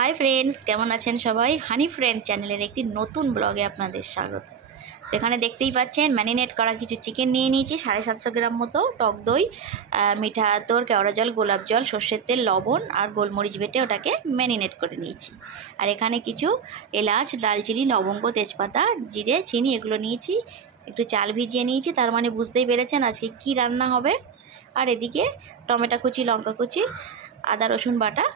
Hi friends, কেমন আছেন সবাই? হানি ফ্রেন্ড চ্যানেলের একটি নতুন ব্লগে আপনাদের স্বাগত। তো এখানে দেখতেই পাচ্ছেন ম্যারিনেট করা কিছু চিকেন নিয়ে নিয়েছি, 750 গ্রাম মতো, টক দই, মিঠা আতর, কেওড়া জল, গোলাপ জল, সর্ষের তেল, লবণ আর গোলমরিচ বেটে ওটাকে ম্যারিনেট করে নিয়েছি। আর এখানে কিছু এলাচ, দালচিনি, লবঙ্গ, তেজপাতা, জিরে, চিনি এগুলো নিয়েছি। একটু চাল ভিজিয়ে নিয়েছি, তার মানে বুঝতেই পেরেছেন আজকে কি রান্না হবে। আর এদিকে টমেটো কুচি, লঙ্কা কুচি, আদা রসুন বাটা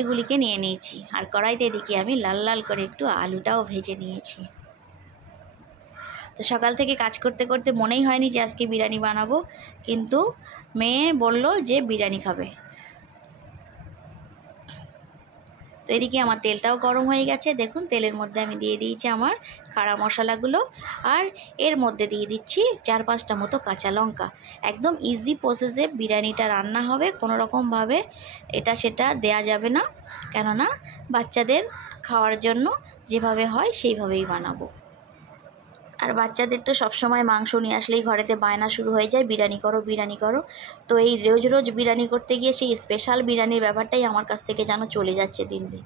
এগুলিকে নিয়ে নিয়েছি। আর কড়াইতে এদিকে আমি লাল লাল করে একটু আলুটাও ভেজে নিয়েছি। তো সকাল থেকে কাজ করতে করতে মনেই হয়নি যে আজকে বিরিয়ানি বানাবো, কিন্তু মেয়ে বলল যে বিরিয়ানি খাবে। তো এদিকে আমার তেলটাও গরম হয়ে গেছে। দেখুন, তেলের মধ্যে আমি দিয়ে দিয়েছি আমার খাড়া মশলাগুলো, আর এর মধ্যে দিয়ে দিচ্ছি 4-5টা মতো কাঁচা লঙ্কা। একদম ইজি প্রসেসে বিরিয়ানিটা রান্না হবে, কোনো রকমভাবে এটা সেটা দেয়া যাবে না, কেননা বাচ্চাদের খাওয়ার জন্য যেভাবে হয় সেইভাবেই বানাবো। আর বাচ্চাদের তো সবসময় মাংস নিয়ে আসলেই ঘরেতে বায়না শুরু হয়ে যায়, বিরিয়ানি করো বিরিয়ানি করো। তো এই রোজ রোজ বিরিয়ানি করতে গিয়ে সেই স্পেশাল বিরিয়ানির ব্যাপারটাই আমার কাছ থেকে যেন চলে যাচ্ছে দিন দিন।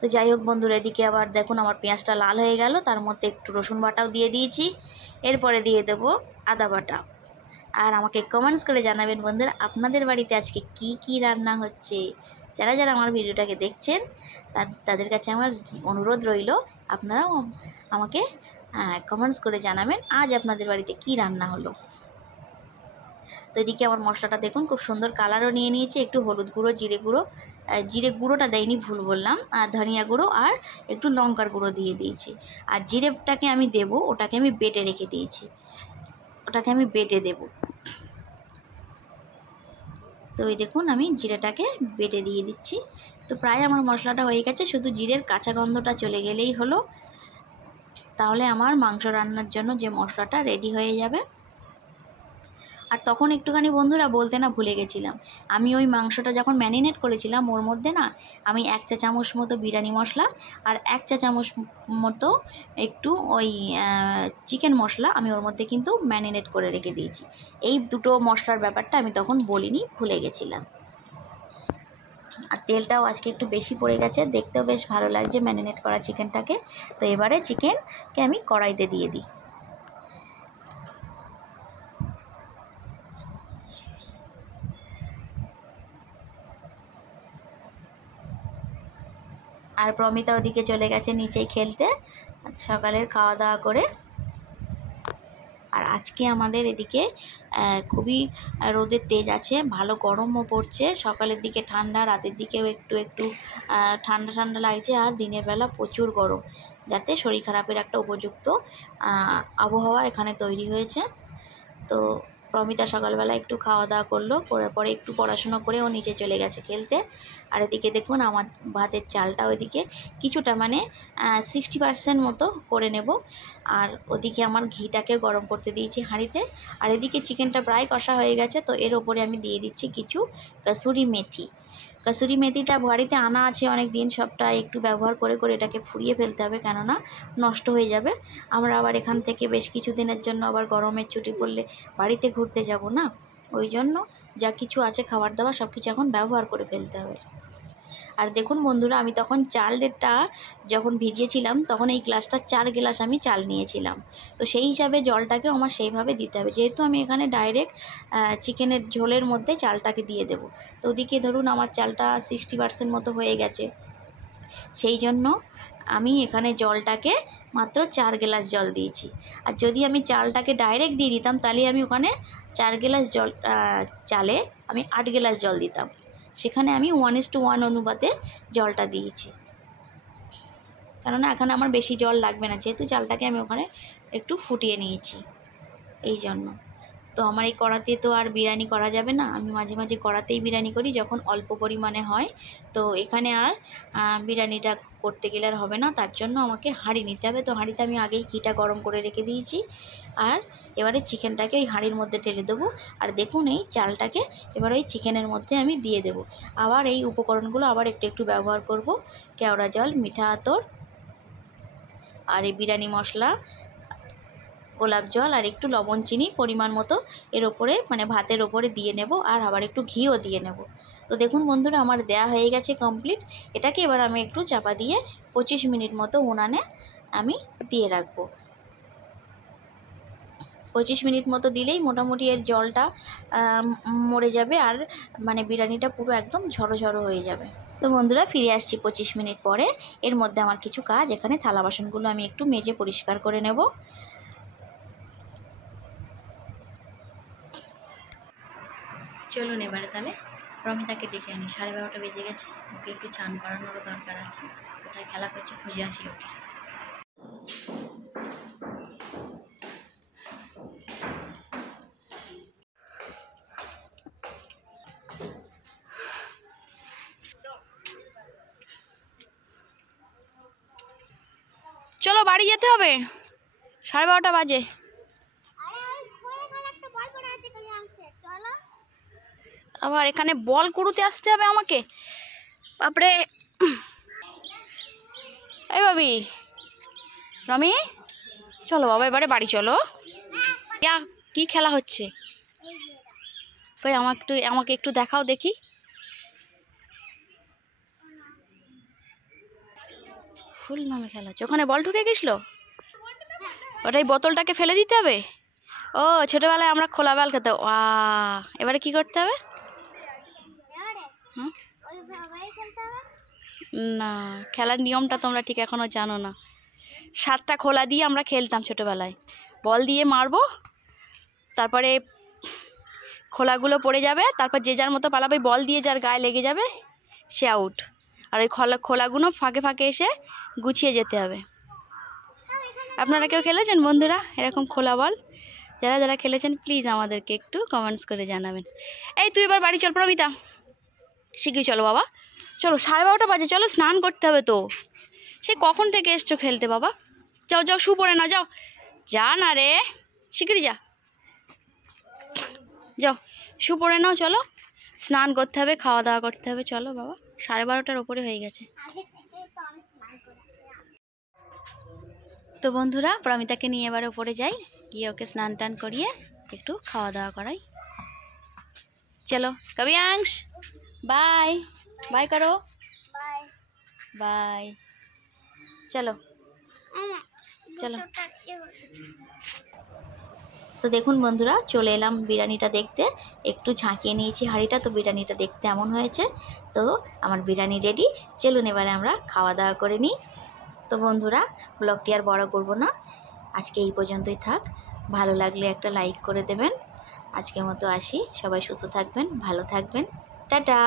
তো যাই হোক বন্ধুরা, এদিকে আবার দেখুন আমার পেঁয়াজটা লাল হয়ে গেল, তার মধ্যে একটু রসুন বাটাও দিয়ে দিয়েছি। এরপরে দিয়ে দেবো আদা বাটা। আর আমাকে কমেন্টস করে জানাবেন বন্ধুরা, আপনাদের বাড়িতে আজকে কি কি রান্না হচ্ছে। যারা যারা আমার ভিডিওটাকে দেখছেন তাদের কাছে আমার অনুরোধ রইল, আপনারাও আমাকে কমেন্টস করে জানাবেন আজ আপনাদের বাড়িতে কি রান্না হলো। তো এদিকে আমার মশলাটা দেখুন খুব সুন্দর কালারও নিয়ে নিয়েছি। একটু হলুদ গুঁড়ো, জিরে গুঁড়োটা দেয়নি, ভুল বললাম, আর ধনিয়া গুঁড়ো আর একটু লঙ্কার গুঁড়ো দিয়ে দিয়েছি। আর জিরেটাকে আমি দেবো, ওটাকে আমি বেটে রেখে দিয়েছি, ওটাকে আমি বেটে দেব। তো এই দেখুন আমি জিরেটাকে বেটে দিয়ে দিচ্ছি। তো প্রায় আমার মশলাটা হয়ে গেছে, শুধু জিরের কাঁচা গন্ধটা চলে গেলেই হলো, তাহলে আমার মাংস রান্নার জন্য যে মশলাটা রেডি হয়ে যাবে। আর তখন একটুখানি বন্ধুরা বলতে না ভুলে গেছিলাম, আমি ওই মাংসটা যখন ম্যারিনেট করেছিলাম ওর মধ্যে না আমি 1 চা চামচ মতো বিরিয়ানি মশলা আর 1 চা চামচ মতো একটু ওই চিকেন মশলা আমি ওর মধ্যে কিন্তু ম্যারিনেট করে রেখে দিয়েছি। এই দুটো মশলার ব্যাপারটা আমি তখন বলিনি, ভুলে গেছিলাম। আর তেলটাও আজকে একটু বেশি পড়ে গেছে, দেখতেও বেশ ভালো লাগছে ম্যারিনেট করা চিকেনটাকে। তো এবারে চিকেনকে আমি কড়াইতে দিয়ে দিই। আর প্রমিতা ওদিকে চলে গেছে নিচেই খেলতে, সকালের খাওয়া দাওয়া করে। আর আজকে আমাদের এদিকে খুবই রোদের তেজ আছে, ভালো গরমও পড়ছে। সকালের দিকে ঠান্ডা, রাতের দিকেও একটু একটু ঠান্ডা ঠান্ডা লাগছে, আর দিনের বেলা প্রচুর গরম, যাতে শরীর খারাপের একটা উপযুক্ত আবহাওয়া এখানে তৈরি হয়েছে। তো প্রমিতা সকালবেলা একটু খাওয়া দাওয়া করলো, করার পরে একটু পড়াশুনো করে ও নিচে চলে গেছে খেলতে। আর এদিকে দেখুন আমার ভাতের চালটা ওইদিকে কিছুটা মানে 60% মতো করে নেব। আর ওদিকে আমার ঘিটাকে গরম করতে দিয়েছি হাঁড়িতে। আর এদিকে চিকেনটা প্রায় কষা হয়ে গেছে, তো এর ওপরে আমি দিয়ে দিচ্ছি কিছু কসুরি মেথি। কসুরি মেথিটা বাড়িতে আনা আছে অনেক দিন, সবটা একটু ব্যবহার করে করে এটাকে ফুরিয়ে ফেলতে হবে, কেননা নষ্ট হয়ে যাবে। আমরা আবার এখান থেকে বেশ কিছু দিনের জন্য আবার গরমের ছুটি পড়লে বাড়িতে ঘুরতে যাব না, ওই জন্য যা কিছু আছে খাবার দাবার সব কিছু এখন ব্যবহার করে ফেলতে হবে। আর দেখুন বন্ধুরা, আমি তখন চালটা যখন ভিজিয়েছিলাম তখন এই গ্লাসটা 4 গ্লাস আমি চাল নিয়েছিলাম। তো সেই হিসাবে জলটাকেও আমার সেইভাবে দিতে হবে, যেহেতু আমি এখানে ডাইরেক্ট চিকেনের ঝোলের মধ্যে চালটাকে দিয়ে দেব। তো ওদিকে ধরুন আমার চালটা 60% মতো হয়ে গেছে, সেই জন্য আমি এখানে জলটাকে মাত্র 4 গ্লাস জল দিয়েছি। আর যদি আমি চালটাকে ডাইরেক্ট দিয়ে দিতাম তাহলে আমি ওখানে 4 গ্লাস জল চালে আমি 8 গ্লাস জল দিতাম, সেখানে আমি 1:1 অনুপাতে জলটা দিয়েছি, কেননা এখানে আমার বেশি জল লাগবে না, যেহেতু চালটাকে আমি ওখানে একটু ফুটিয়ে নিয়েছি এই জন্য। তো আমার এই কড়াতে তো আর বিরিয়ানি করা যাবে না, আমি মাঝে মাঝে কড়াতেই বিরিয়ানি করি যখন অল্প পরিমাণে হয়। তো এখানে আর বিরিয়ানিটা করতে গেলে আর হবে না, তার জন্য আমাকে হাঁড়ি নিতে হবে। তো হাঁড়িতে আমি আগেই ঘিটা গরম করে রেখে দিয়েছি। আর এবারে চিকেনটাকে ওই হাঁড়ির মধ্যে ঢেলে দেবো। আর দেখুন এই চালটাকে এবার ওই চিকেনের মধ্যে আমি দিয়ে দেবো। আবার এই উপকরণগুলো আবার একটু একটু ব্যবহার করব, কেওড়া জল, মিঠা আতর আর এই বিরিয়ানি মশলা, গোলাপ জল আর একটু লবণ চিনি পরিমাণ মতো এর ওপরে মানে ভাতের ওপরে দিয়ে নেব, আর আবার একটু ঘিও দিয়ে নেব। তো দেখুন বন্ধুরা আমার দেয়া হয়ে গেছে কমপ্লিট। এটাকে এবার আমি একটু চাপা দিয়ে 25 মিনিট মতো উনানে আমি দিয়ে রাখবো। 25 মিনিট মতো দিলেই মোটামুটি এর জলটা মরে যাবে, আর মানে বিরিয়ানিটা পুরো একদম ঝরো ঝরো হয়ে যাবে। তো বন্ধুরা ফিরে আসছি 25 মিনিট পরে। এর মধ্যে আমার কিছু কাজ, এখানে থালা বাসনগুলো আমি একটু মেজে পরিষ্কার করে নেব। চলুন এবারে তাহলে রমিতাকে ডেকে আনি। 12:30 বেজে গেছে, ওকে একটু চান করানোরও দরকার আছে। কোথায় খেলা করছে খুঁজে আসি ওকে। চলো বাড়ি যেতে হবে, 12:30 বাজে। আবার এখানে বল কুড়ুতে আসতে হবে আমাকে, বাপরে। এই ভাবি, রমি চলো বাবা এবারে বাড়ি চলো। কি খেলা হচ্ছে কই আমাকে একটু দেখাও দেখি। ফুল নামে খেলা হচ্ছে, ওখানে বল ঢুকে গেছিল, ওটাই বোতলটাকে ফেলে দিতে হবে। ও ছোটবেলায় আমরা খোলা বল খেতে। এবারে কি করতে হবে? না, খেলার নিয়মটা তোমরা ঠিক এখনো জানো না। 7টা খোলা দিয়ে আমরা খেলতাম ছোটবেলায়, বল দিয়ে মারবো, তারপরে খোলাগুলো পড়ে যাবে, তারপর যে যার মতো পালাবে, বল দিয়ে যার গায়ে লেগে যাবে সে আউট। আর ওই খোলাগুলো ফাঁকে ফাঁকে এসে গুছিয়ে যেতে হবে। আপনারা কেউ খেলেছেন বন্ধুরা এরকম খোলা বল? যারা যারা খেলেছেন প্লিজ আমাদেরকে একটু কমেন্টস করে জানাবেন। এই তুই এবার বাড়ি চল প্রমিতা, শিগগিরি চলো বাবা, চলো 12:30 বাজে, চলো স্নান করতে হবে তো। সে কখন থেকে এসছো খেলতে বাবা? যাও যাও শু পড়ে না, যাও যা না রে, শিগগিরি যা, যাও শু পড়ে নাও, চলো স্নান করতে হবে, খাওয়া দাওয়া করতে হবে, চলো বাবা 12:30টার ওপরে হয়ে গেছে। তো বন্ধুরা প্রমিতাকে নিয়ে এবার ওপরে যাই, গিয়ে ওকে স্নান টান করিয়ে একটু খাওয়া দাওয়া করাই। চলো কাবিয়াংশ, বাই বাই করো, বাই। চলো চলো। তো দেখুন বন্ধুরা চলে এলাম বিরিয়ানিটা দেখতে, একটু ঝাঁকিয়ে নিয়েছি হাঁড়িটা, তো বিরিয়ানিটা দেখতে এমন হয়েছে। তো আমার বিরিয়ানি রেডি, চলুন এবারে আমরা খাওয়া দাওয়া করে নিই। তো বন্ধুরা ব্লগটি আর বড় করব না, আজকে এই পর্যন্তই থাক। ভালো লাগলে একটা লাইক করে দেবেন। আজকের মতো আসি, সবাই সুস্থ থাকবেন, ভালো থাকবেন, টাটা।